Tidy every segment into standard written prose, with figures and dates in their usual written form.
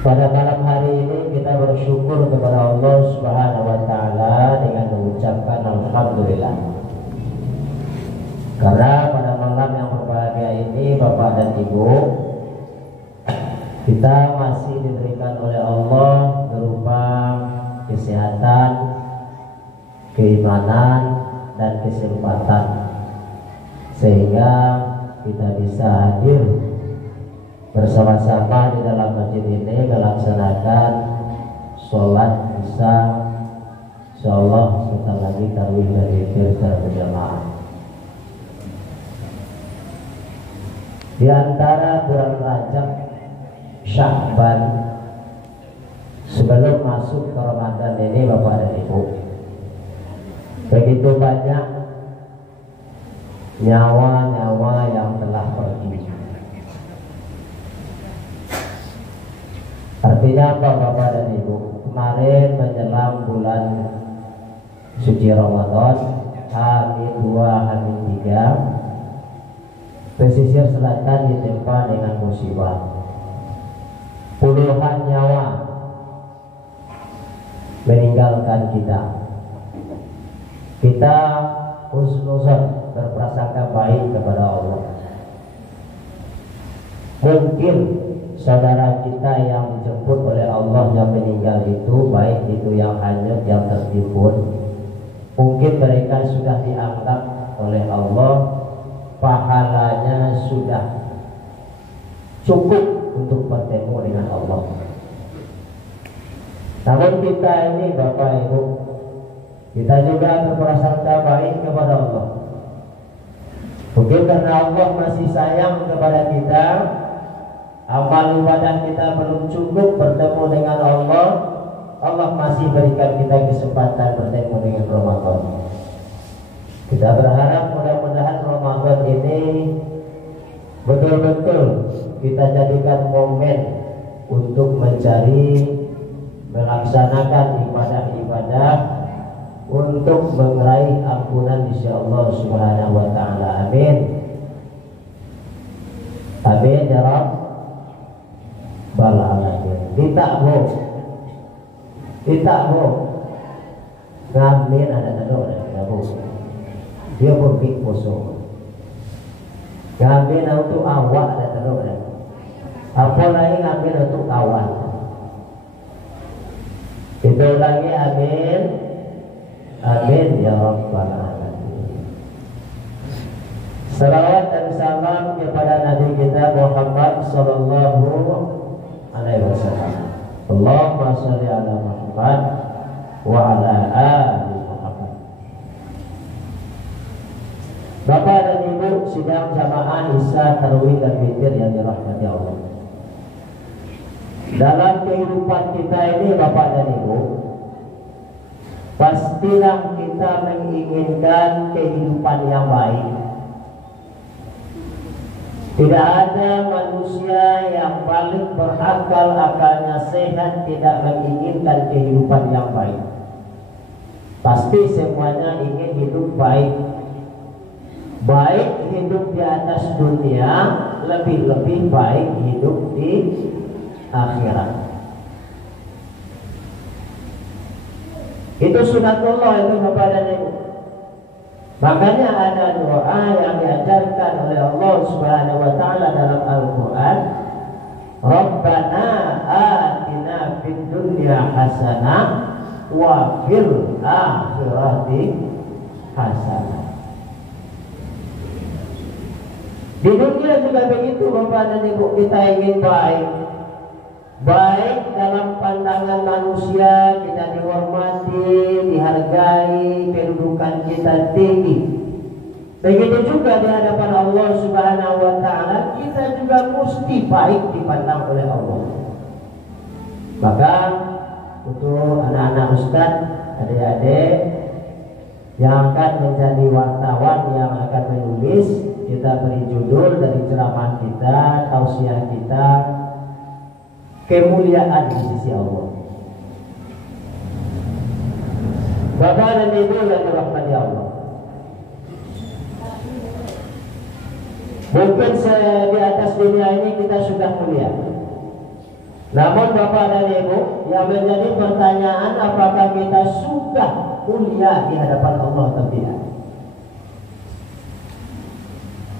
Pada malam hari ini kita bersyukur kepada Allah Subhanahu wa taala dengan mengucapkan alhamdulillah. Karena pada malam yang berbahagia ini Bapak dan Ibu, kita masih diberikan oleh Allah berupa kesehatan, keimanan dan kesempatan, sehingga kita bisa hadir bersama-sama di dalam masjid ini melaksanakan sholat isya, insyaallah sebentar lagi tarawih dan zikir secara berjamaah. Di antara bulan Rajab, Sya'ban, sebelum masuk ke Ramadan ini Bapak dan Ibu, begitu banyak nyawa-nyawa yang telah pergi. Artinya apa Bapak dan Ibu? Kemarin menjelang bulan suci Ramadan, H-2, H-3, pesisir selatan ditimpa dengan musibah. Puluhan nyawa meninggalkan kita. Kita husnuzon, berprasangka baik kepada Allah. Mungkin saudara kita yang dijemput oleh Allah yang meninggal itu, baik itu yang hanyut, yang tertimbun, mungkin mereka sudah dianggap oleh Allah pahalanya sudah cukup untuk bertemu dengan Allah. Namun kita ini Bapak Ibu, kita juga berprasangka baik kepada Allah. Mungkin karena Allah masih sayang kepada kita, amal ibadah kita belum cukup bertemu dengan Allah, Allah masih berikan kita kesempatan bertemu dengan Ramadan. Kita berharap mudah-mudahan Ramadan ini betul-betul kita jadikan momen untuk mencari, melaksanakan ibadah-ibadah untuk meraih ampunan insya Allah Subhanahu wa taala. Amin. Amin ya Rabb. Ditakbo ngamin ada dia berpik kosong ngamin untuk awak ada apa lagi ngamin untuk kawan itu lagi. Amin amin ya Rabbal alamin. Salawat dan salam kepada Nabi kita Muhammad sallallahu alaihi wasallam. Allahumma sholli ala Muhammad wa ala ali Muhammad. Bapak dan Ibu sidang jamaah isya, tarawih dan witir yang dirahmati Allah. Dalam kehidupan kita ini Bapak dan Ibu, pastilah kita menginginkan kehidupan yang baik. Tidak ada manusia yang paling berakal, akalnya sehat, tidak menginginkan kehidupan yang baik. Pasti semuanya ingin hidup baik. Baik hidup di atas dunia, lebih-lebih baik hidup di akhirat. Itu sunatullah itu Bapak dan Ibu. Makanya ada doa yang diajarkan oleh Allah Subhanahu wa taala dalam Al-Qur'an, Rabbana atina fid dunya hasanah wa fil akhirati hasanah. Di dunia juga begitu Bapak dan Ibu, kita ingin baik. Baik dalam pandangan manusia, kita dihormati, dihargai, kedudukan kita tinggi. Begitu juga di hadapan Allah Subhanahu wa taala, kita juga mesti baik dipandang oleh Allah. Maka untuk anak-anak ustaz, adik-adik yang akan menjadi wartawan, yang akan menulis, kita beri judul dari ceramah kita, tausiah kita, kemuliaan di sisi Allah. Bapak dan Ibu yang dirahmati Allah, mungkin di atas dunia ini kita sudah mulia, Namun Bapak dan Ibu, yang menjadi pertanyaan, apakah kita sudah mulia di hadapan Allah atau tidak?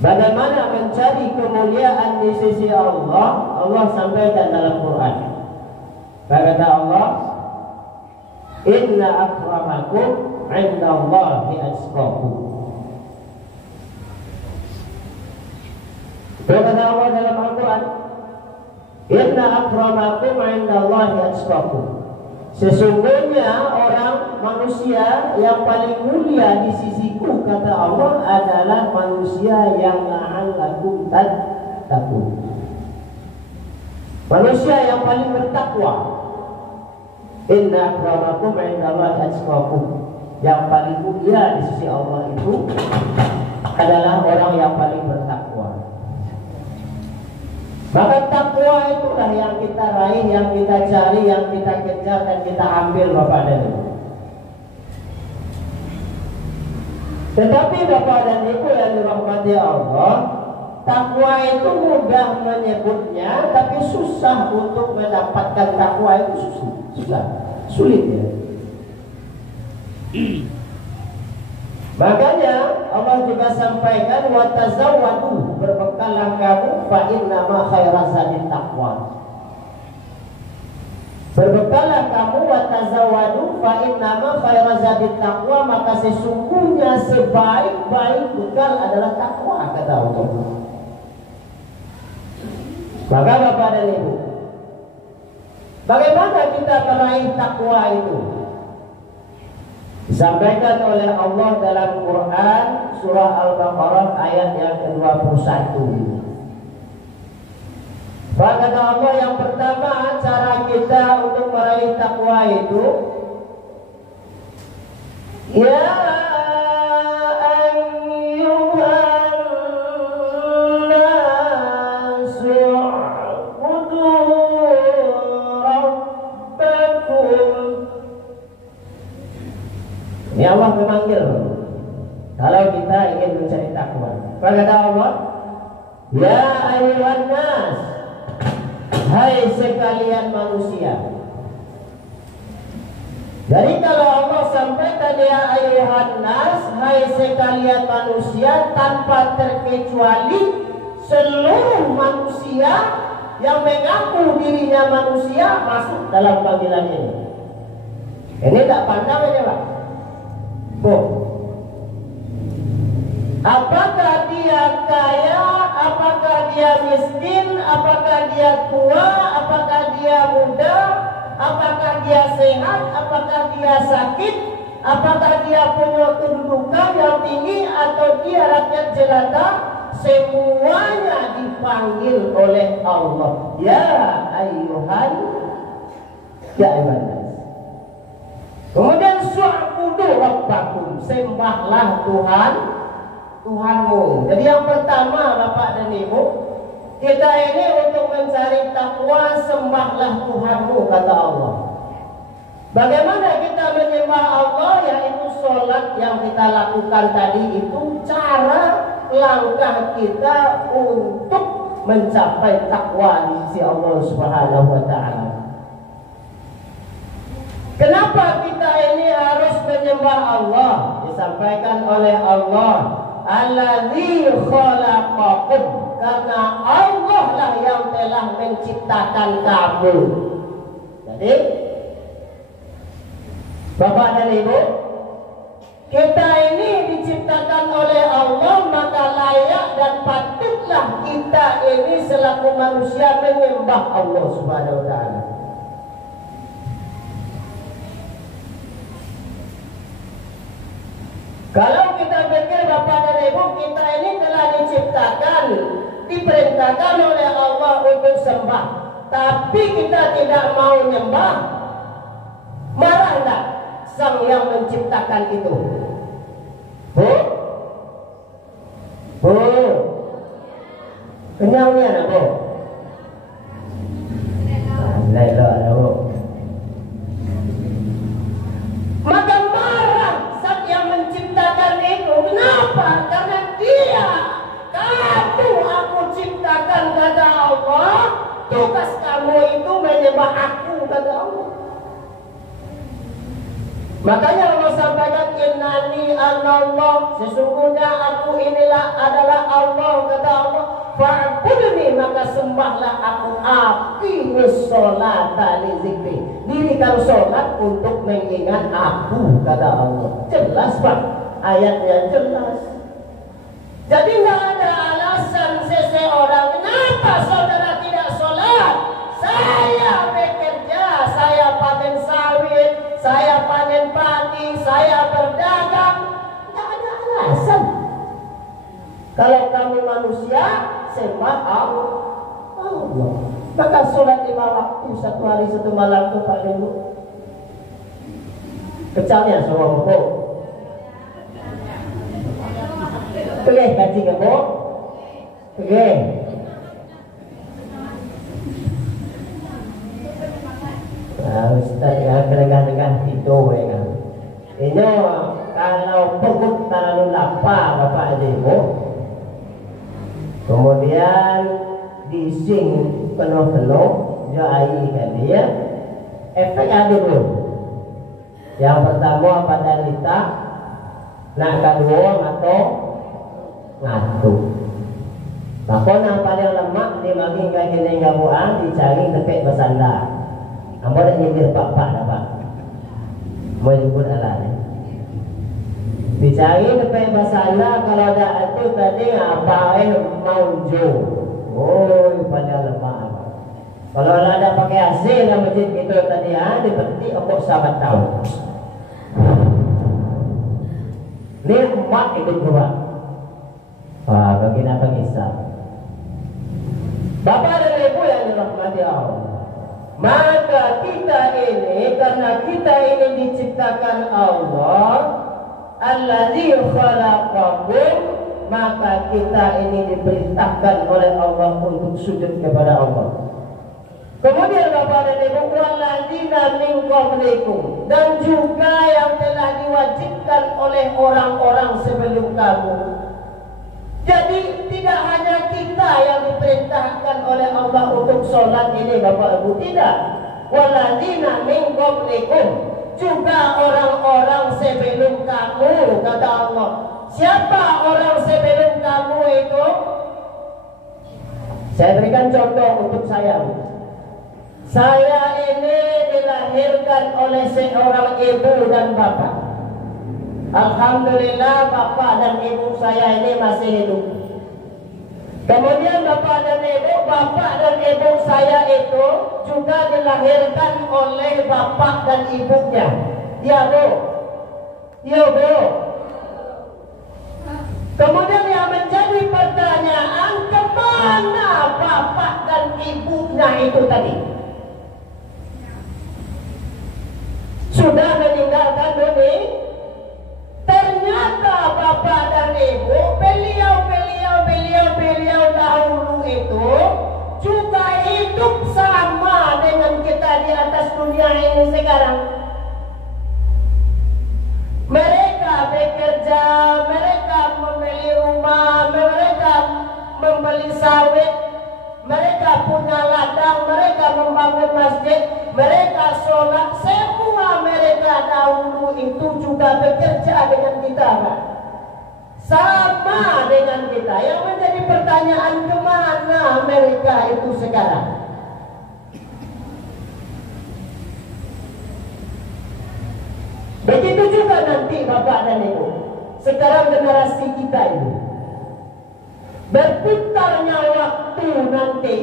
Bagaimana mencari kemuliaan di sisi Allah? Allah sampaikan dalam Quran. Kata Allah, Inna akramakum indallahi atqakum. Kata Allah dalam Al-Quran, Inna akramakum indallahi atqakum. Sesungguhnya orang manusia yang paling mulia di sisiku, kata Allah, adalah manusia yang la'allakum tattaqun. Manusia yang paling bertakwa. Inna akramakum indallahi atqakum. Yang paling mulia di sisi Allah itu adalah orang yang paling bertakwa. Maka takwa itulah yang kita raih, yang kita cari, yang kita kejar dan kita ambil, Bapak dan Ibu. Tetapi Bapak dan Ibu yang dirahmati Allah, takwa itu mudah menyebutnya, tapi susah untuk mendapatkan takwa itu susah, sulit ya. Makanya Allah juga sampaikan, wa tazawwadu, berbekallah kamu, fa inna ma khairaz zadi taqwa. Berbekallah kamu, wa tazawwadu, fa inna ma khairaz zadi taqwa, maka sesungguhnya sebaik-baik bekal adalah takwa, kata Allah. Maka Bapak dan Ibu, bagaimana kita meraih takwa itu? Disampaikan oleh Allah dalam Quran surah Al-Baqarah ayat yang ke-21. Kata Allah, yang pertama cara kita untuk meraih takwa itu, ya ayyuhan nasu u'budu rabbakum. Ini Allah memanggil kalau kita ingin mencari takwa. Kata Allah, ya ayyuhan nas, hai sekalian manusia. Jadi kalau Allah sampaikan ya ayyuhan nas, hai sekalian manusia, tanpa terkecuali seluruh manusia yang mengaku dirinya manusia masuk dalam panggilan ini. Ini tak pandang aja Pak. Apakah dia kaya, apakah dia miskin, apakah dia tua, apakah dia muda, apakah dia sehat, apakah dia sakit, apakah dia punya kedudukan yang tinggi atau dia rakyat jelata, semuanya dipanggil oleh Allah. Ya ayyuhan, ya ayyuhan. Kemudian su'budu rabbakum, sembahlah Tuhanmu. Jadi yang pertama Bapak dan Ibu, kita ini untuk mencari takwa, sembahlah Tuhanmu, kata Allah. Bagaimana kita menyembah Allah? Yaitu sholat yang kita lakukan tadi, itu cara langkah kita untuk mencapai takwa di sisi Allah Subhanahu wa ta'ala. Kenapa kita ini harus menyembah Allah? Disampaikan oleh Allah, Alladzi khalaqakum, karena Allah lah yang telah menciptakan kamu. Jadi Bapak dan Ibu, kita ini diciptakan oleh Allah, maka layak dan patutlah kita ini selaku manusia menyembah Allah Subhanahu wa ta'ala. Kalau kita pikir Bapak dan Ibu, kita ini telah diciptakan, diperintahkan oleh Allah untuk sembah, tapi kita tidak mau nyembah, marah enggak Sang yang menciptakan itu? Bu? Kenyangnya nak Bu? Alhamdulillah Bu. Maka marah Sang yang menciptakan itu. Kenapa? Karena dia, kamu aku ciptakan, kata Allah, tugas kamu kamu itu menyembah aku, kata Allah. Makanya Allah sampaikan innani anallah, sesungguhnya aku inilah adalah Allah, kata Allah. Fa'budni, maka sembahlah aku. Aqimus sholata li dzikri, dirikan sholat untuk mengingat aku, kata Allah. Jelas Pak, ayatnya jelas. Jadi nggak ada alasan seseorang kenapa saudara tidak sholat. Saya bekerja, saya panen sawit, saya panen padi, saya berdagang. Nggak ada alasan. Kalau kamu manusia, sembah Allah. Maka sholat 5 waktu, 1 hari 1 malam itu Pak Ibu. Kecalnya serompok. Oke, gaji kamu. Oke. Nah, Ustaz ya, dengan itu ya. Ini kalau perut terlalu lapar Bapak Ibu, kemudian dising penuh-penuh jai kan dia, efek ada dulu. Yang pertama pada lita, nak kedua atau ngantuk. Bahkan yang paling lemak di makin kaki gabuan dicari tepek bersandar. Ambo nak nyindir pak dapat. Mau jemput alat. Dicari tepek bersandar kalau ada itu tadi ngapain maujo. Oh, pada lemak. Kalau ada pakai AC dalam masjid itu tadi dipetik okok sahabat tahu. Ini emak ikut keluar. Wah, bagi apa kisah? Bapak dan Ibu yang dirahmati Allah, maka kita ini, karena kita ini diciptakan Allah, Alladzi khalaqakum, maka kita ini diperintahkan oleh Allah untuk sujud kepada Allah. Kemudian Bapak dan Ibu, walladzina min qablikum, dan juga yang telah diwajibkan oleh orang-orang sebelum kamu. Jadi tidak hanya kita yang diperintahkan oleh Allah untuk sholat ini Bapak Ibu, tidak. Walladzina min qablikum, juga orang-orang sebelum kamu, kata Allah. Siapa orang sebelum kamu itu? Saya berikan contoh untuk saya. Saya ini dilahirkan oleh seorang ibu dan bapak. Alhamdulillah bapak dan ibu saya ini masih hidup. Kemudian bapak dan ibu saya itu juga dilahirkan oleh bapak dan ibunya. Ya Bu? Ya Bu? Kemudian yang menjadi pertanyaan, kemana bapak dan ibunya itu tadi? Sudah meninggalkan dunia. Ternyata bapak dan ibu, beliau dahulu itu juga hidup sama dengan kita di atas dunia ini sekarang. Mereka bekerja, mereka membeli rumah, mereka membeli sawit, mereka punya ladang, mereka membangun masjid, mereka sholat. Semua mereka dahulu itu juga bekerja dengan kita, Pak. Sama dengan kita. Yang menjadi pertanyaan, kemana mereka itu sekarang? Begitu juga nanti Bapak dan Ibu. Sekarang generasi kita ini, berputarnya waktu nanti,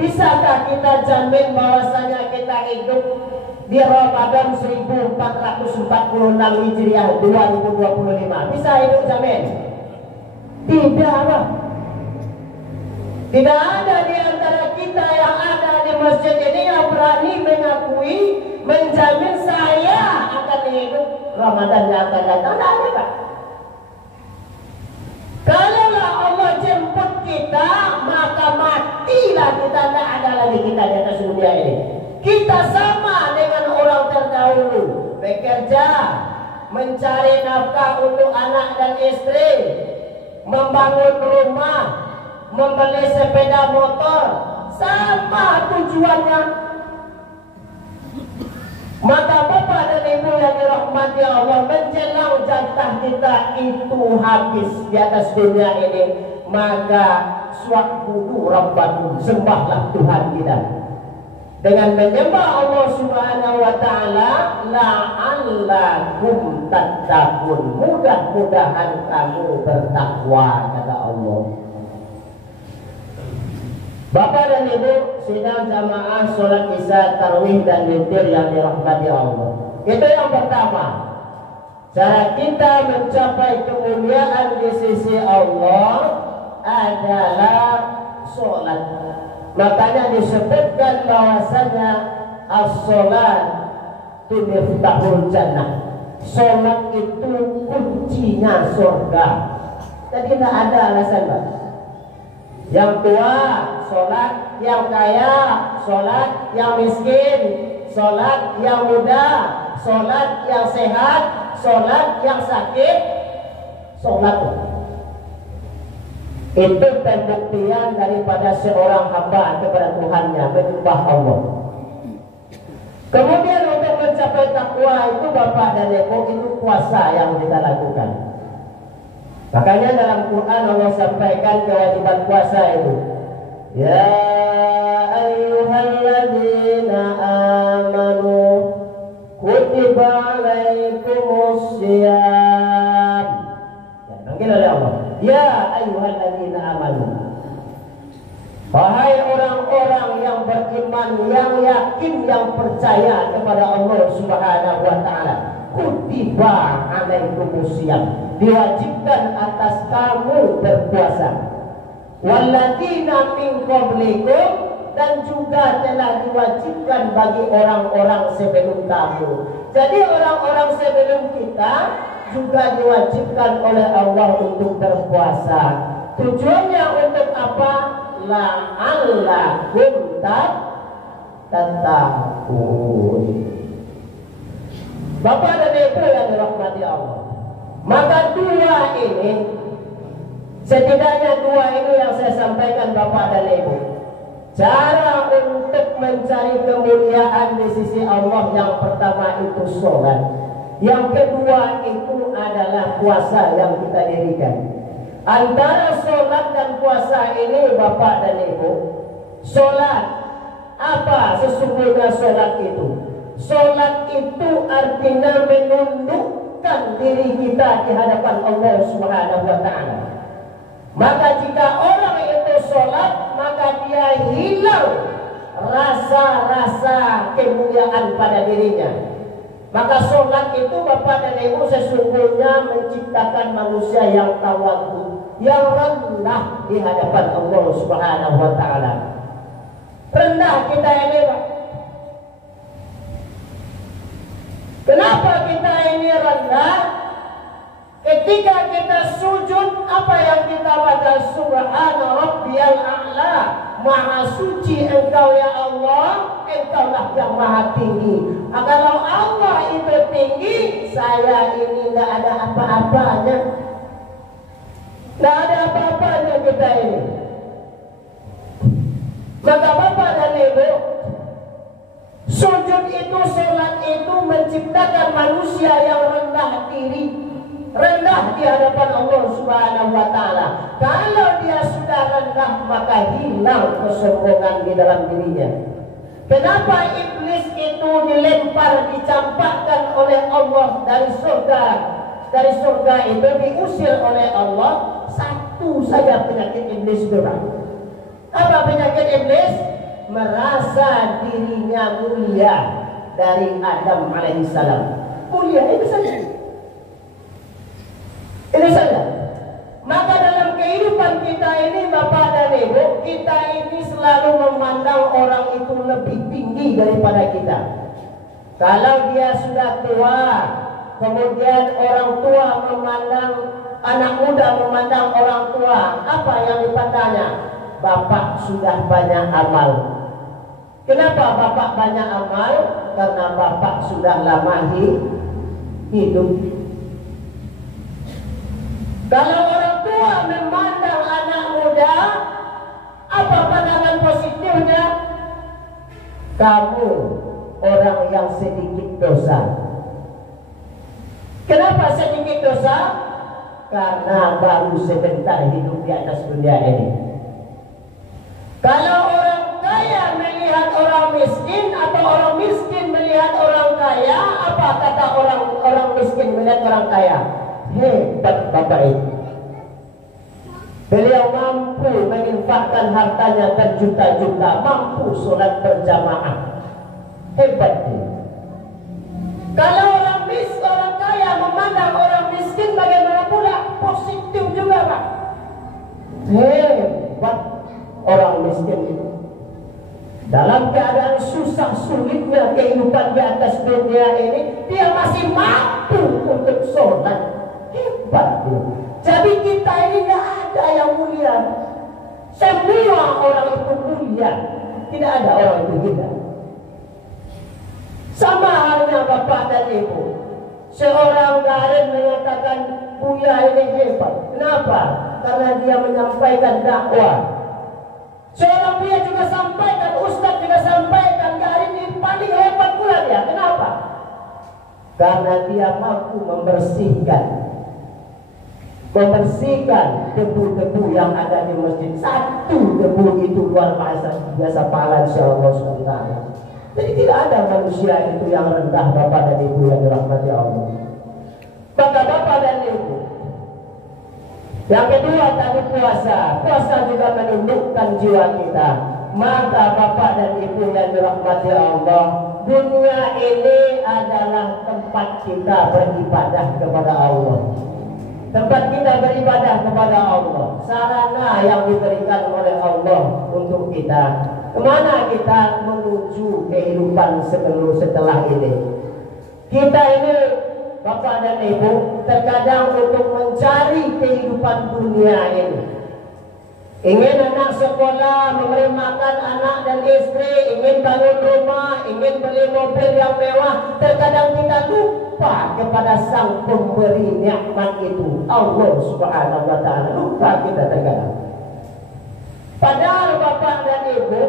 bisakah kita jamin bahwasanya kita hidup di Ramadan 1446 Hijriah 2025? Bisa hidup jamin? Tidak, Pak. Tidak ada di antara kita yang ada di masjid ini yang berani mengakui, menjamin saya akan hidup Ramadan yang akan datang. Tidak ada, Pak. Kalaulah Allah jemput kita, maka matilah kita, tidak ada lagi kita di atas dunia ini. Kita sama dengan orang terdahulu, bekerja, mencari nafkah untuk anak dan istri, membangun rumah, membeli sepeda motor, sama tujuannya. Maka Bapak dan Ibu yang dirahmati Allah, menjelang jatah kita itu habis di atas dunia ini, maka suwabudu rabbakum, sembahlah Tuhan kita. Dengan menyembah Allah Subhanahu wa taala, la'allakum tattaqun, mudah-mudahan kamu bertakwa, kata Allah. Bapak dan Ibu, sidang jamaah sholat isya, tarawih dan witir yang dirahmati Allah. Itu yang pertama. Cara kita mencapai kemuliaan di sisi Allah adalah sholat. Makanya disebutkan bahwasanya as-sholat itu miftahul jannah. Sholat itu kuncinya surga. Jadi tidak ada alasan, Pak. Yang tua sholat, yang kaya sholat, yang miskin sholat, yang muda sholat, yang sehat sholat, yang sakit sholat. Itu pembuktian daripada seorang hamba kepada Tuhannya, menyembah Allah. Kemudian untuk mencapai takwa itu Bapak dan Ibu, itu puasa yang kita lakukan. Makanya dalam Quran Allah sampaikan kewajiban puasa itu. Ya ayyuhalladzina amanu kutiba alaikumusiyam. Panggil oleh Allah. Ya ayyuhalladzina amanu. Wahai orang-orang yang beriman, yang yakin, yang percaya kepada Allah Subhanahu wa taala. Kutiba alaikumusiyam, diwajibkan atas kamu berpuasa. Walladzina min qablikum, dan juga telah diwajibkan bagi orang-orang sebelum kamu. Jadi orang-orang sebelum kita juga diwajibkan oleh Allah untuk berpuasa. Tujuannya untuk apa? La'allakum tattaqun. Bapak dan Ibu yang dirahmati Allah, maka dua ini, setidaknya dua ini yang saya sampaikan Bapak dan Ibu, cara untuk mencari kemuliaan di sisi Allah. Yang pertama itu sholat, yang kedua itu adalah puasa yang kita dirikan. Antara sholat dan puasa ini Bapak dan Ibu, sholat apa sesungguhnya sholat itu? Sholat itu artinya menundukkan diri kita di hadapan Allah Subhanahu wa taala. Maka jika orang itu sholat, maka dia hilang rasa-rasa kemuliaan pada dirinya. Maka sholat itu Bapak dan Ibu sesungguhnya menciptakan manusia yang tawadhu, yang rendah di hadapan Allah Subhanahu wa taala. Rendah kita ini, Pak. Kenapa kita ini rendah? Ketika kita sujud, apa yang kita baca? Subhana rabbiyal a'la, maha suci engkau ya Allah, engkaulah yang maha tinggi. Kalau Allah itu tinggi, saya ini tidak ada apa-apanya. Tidak ada apa-apanya kita ini. Maka Bapak dan Ibu, sujud itu, sholat itu menciptakan manusia yang rendah diri, rendah di hadapan Allah Subhanahu wa taala. Kalau dia sudah rendah, maka hilang kesombongan di dalam dirinya. Kenapa iblis itu dilempar, dicampakkan oleh Allah dari surga? Dari surga itu diusir oleh Allah. Satu saja penyakit iblis itu. Apa penyakit iblis? Merasa dirinya mulia dari Adam alaihissalam. Mulia itu saja. Itu saja. Maka dalam kehidupan kita ini Bapak dan Ibu, kita ini selalu memandang orang itu lebih tinggi daripada kita. Kalau dia sudah tua, kemudian orang tua memandang, anak muda memandang orang tua, apa yang dipandangnya? Bapak sudah banyak amal. Kenapa Bapak banyak amal? Karena Bapak sudah lama hidup. Kalau orang tua memandang anak muda, apa pandangan positif Sesungguhnya kamu orang yang sedikit dosa. Kenapa sedikit dosa? Karena baru sebentar hidup di atas dunia ini. Kalau orang kaya melihat orang miskin atau orang miskin melihat orang kaya, apa kata orang miskin melihat orang kaya? Hebat bapak itu. Beliau mampu menginfakkan hartanya berjuta-juta, mampu sholat berjamaah. Hebat dia. Kalau orang kaya memandang orang miskin bagaimana pula? Positif juga Pak. Hebat orang miskin itu. Dalam keadaan susah sulitnya kehidupan di atas dunia ini, dia masih mampu untuk sholat. Hebat dia. Jadi kita ini tidak ada yang mulia. Semua orang itu mulia. Tidak ada orang itu hina. Sama halnya Bapak dan Ibu. Seorang garin mengatakan Buya ini hebat. Kenapa? Karena dia menyampaikan dakwah. Seorang Buya juga sampaikan, Ustaz juga sampaikan, garin ini paling hebat pula dia. Kenapa? Karena dia mampu membersihkan debu-debu yang ada di masjid. Satu debu itu luar biasa pahala insyaallah SWT. Jadi tidak ada manusia itu yang rendah Bapak dan Ibu yang dirahmati Allah. Maka Bapak dan Ibu, yang kedua tadi puasa juga menundukkan jiwa kita. Maka Bapak dan Ibu yang dirahmati Allah, dunia ini adalah tempat kita beribadah kepada Allah. Tempat kita beribadah kepada Allah, sarana yang diberikan oleh Allah untuk kita. Kemana kita menuju kehidupan setelah ini? Kita ini, Bapak dan Ibu, terkadang untuk mencari kehidupan dunia ini. Ingin anak sekolah, memberi makan anak dan istri, ingin bangun rumah, ingin beli mobil yang mewah. Terkadang kita lupa kepada sang pemberi nikmat itu, Allah Subhanahu wa Ta'ala. Lupa kita terkadang. Padahal Bapak dan Ibu,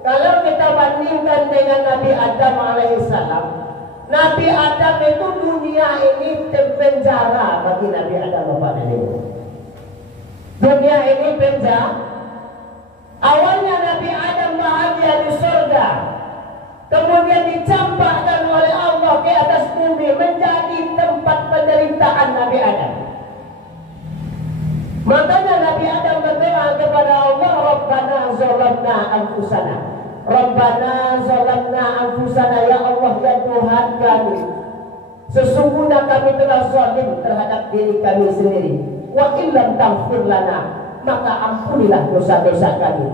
kalau kita bandingkan dengan Nabi Adam alaihissalam, Nabi Adam itu dunia ini penjara bagi Nabi Adam, Bapak dan Ibu. Dunia ini penjara. Awalnya Nabi Adam bahagia di surga, kemudian dicampakkan oleh Allah ke atas bumi menjadi tempat penderitaan Nabi Adam. Makanya Nabi Adam berdoa kepada Allah, Rabbana zalamna anfusana. Rabbana zalamna anfusana, ya Allah, ya Tuhan kami, sesungguhnya kami telah zalim terhadap diri kami sendiri. Wa illam taghfir lana, maka ampunilah dosa-dosa kami.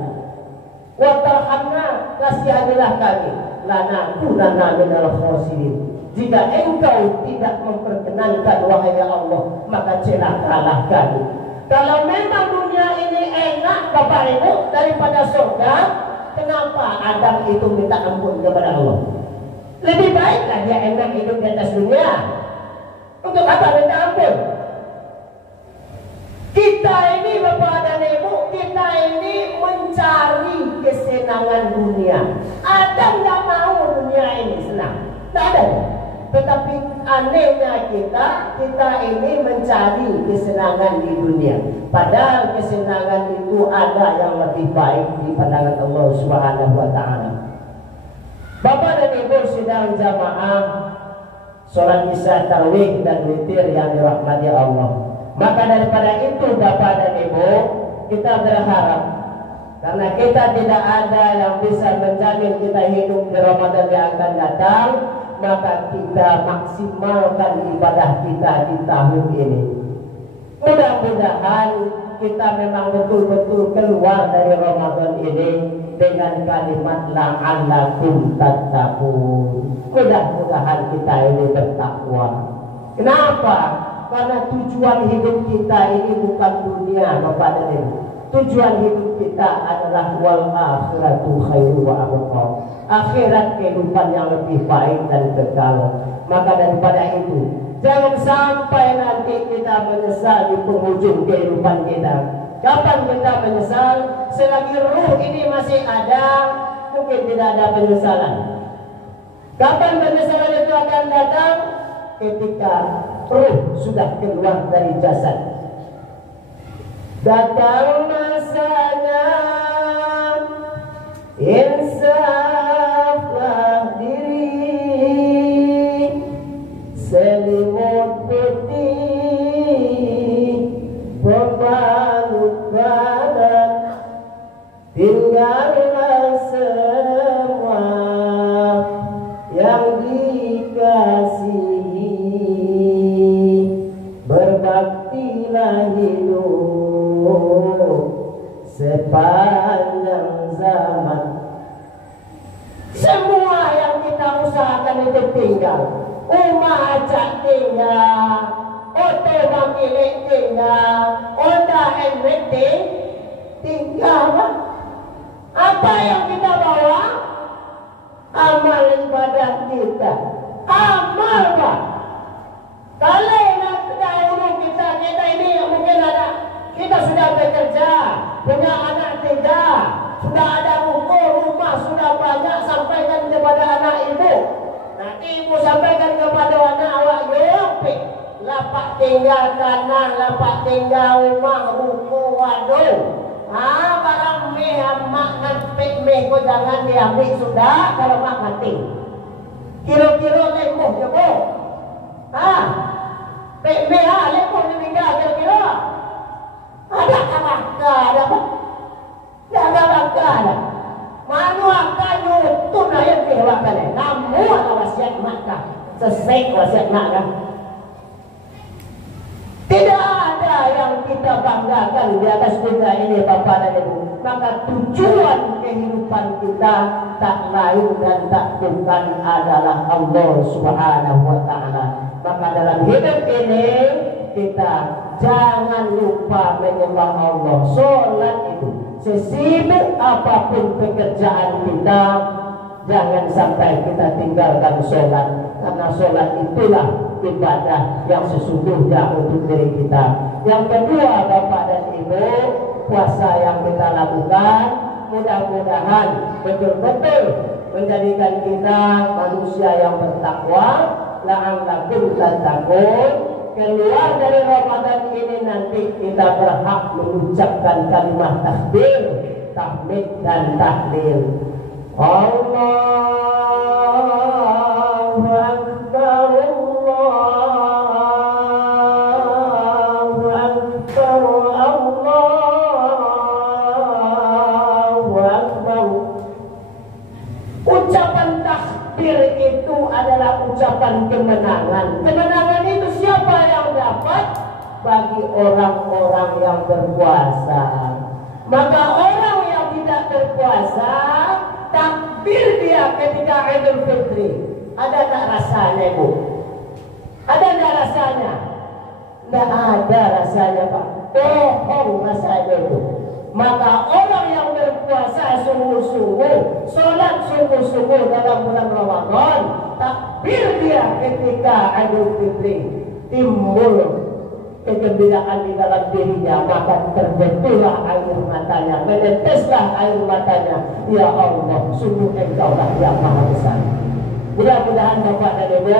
Wa tarhamna, kasihanilah kami. Lana kunana minal khasirin. Jika engkau tidak memperkenankan wahai Allah, maka celakalah kami. Kalau memang dunia ini enak Bapak Ibu daripada surga, kenapa Adam itu minta ampun kepada Allah? Lebih baiklah dia enak hidup di atas dunia. Untuk apa minta ampun? Kita ini Bapak dan Ibu, kita ini mencari kesenangan dunia. Adam tidak mau dunia ini senang, tidak ada. Tetapi anehnya kita ini mencari kesenangan di dunia. Padahal kesenangan itu ada yang lebih baik di pandangan Allah Subhanahu wa Ta'ala. Bapak dan Ibu sidang jamaah sholat isya, tarawih dan witir yang dirahmati Allah. Maka daripada itu Bapak dan Ibu, kita berharap, karena kita tidak ada yang bisa menjamin kita hidup di Ramadan yang akan datang, maka kita maksimalkan ibadah kita di tahun ini. Mudah-mudahan kita memang betul-betul keluar dari Ramadan ini dengan kalimat la'allakum tattaqun. Mudah-mudahan kita ini bertakwa. Kenapa? Karena tujuan hidup kita ini bukan dunia, Bapak dan Ibu. Tujuan hidup kita adalah wal akhiratu khairu wa abqa. Akhirat kehidupan yang lebih baik dan kekal. Maka daripada itu, jangan sampai nanti kita menyesal di penghujung kehidupan kita. Kapan kita menyesal? selagi ruh ini masih ada, mungkin tidak ada penyesalan. Kapan penyesalan itu akan datang? Ketika ruh sudah keluar dari jasad. Datang masanya, insaflah diri, selimut putih pembalut badan, tinggallah semua yang dikasihi, berbaktilah hidup sepanjang zaman. Semua yang kita usahakan itu tinggal. Rumah aja tinggal, otomobil tinggal, Honda Henry tinggal. Apa yang kita bawa? Amal ibadah kita. Amal Pak. Kalau dahulu kita ini mungkin ada, kita sudah bekerja, punya anak 3, sudah ada buku, rumah sudah banyak, sampaikan kepada anak ibu. Nanti ibu sampaikan kepada anak awak, yopi, lapak tinggal tanah, lapak tinggal rumah, buku, waduh. Barang mie mak nanti mie kau jangan diambil sudah kalau mak mati. Kira-kira lemuh je bu. Mie lemuh meninggal kira-kira. Ada bangka ada apa? Tidak ada bangka ada. Manu akan nyutun ayat kehewatan ni. Namu ada wasiat mak kah? Sesek wasiat mak kah? Tidak ada yang kita banggakan di atas dunia ini Bapak dan Ibu. Maka tujuan kehidupan kita tak lain dan tak bukan adalah Allah Subhanahu wa Ta'ala. Maka dalam hidup ini kita jangan lupa menyembah Allah. Solat itu sesibuk apapun pekerjaan kita, jangan sampai kita tinggalkan solat. Karena solat itulah ibadah yang sesungguhnya untuk diri kita. Yang kedua Bapak dan Ibu, puasa yang kita lakukan mudah-mudahan betul-betul menjadikan kita manusia yang bertakwa, la'allakum tattaqun. Keluar dari Ramadan ini nanti kita berhak mengucapkan kalimat takbir, tahmid dan tahlil. Allahu Akbar, Allahu Akbar, Allahu Akbar. Ucapan takbir itu adalah ucapan kemenangan. Kemenangan itu siapa yang dapat? Bagi orang-orang yang berpuasa. Maka orang yang tidak berpuasa, takbir dia ketika Idul Fitri, ada tak rasanya Bu? Ada tak rasanya? Tidak ada rasanya Pak. Bohong rasanya itu. Maka orang yang berpuasa sungguh-sungguh, sholat sungguh-sungguh dalam bulan Ramadan, takbir dia ketika Idul Fitri, timbul kegembiraan di dalam dirinya, maka terbetullah air matanya, meneteslah air matanya. Ya Allah, sungguh Engkau lah yang Maha Besar. Mudah-mudahan Bapak dan Ibu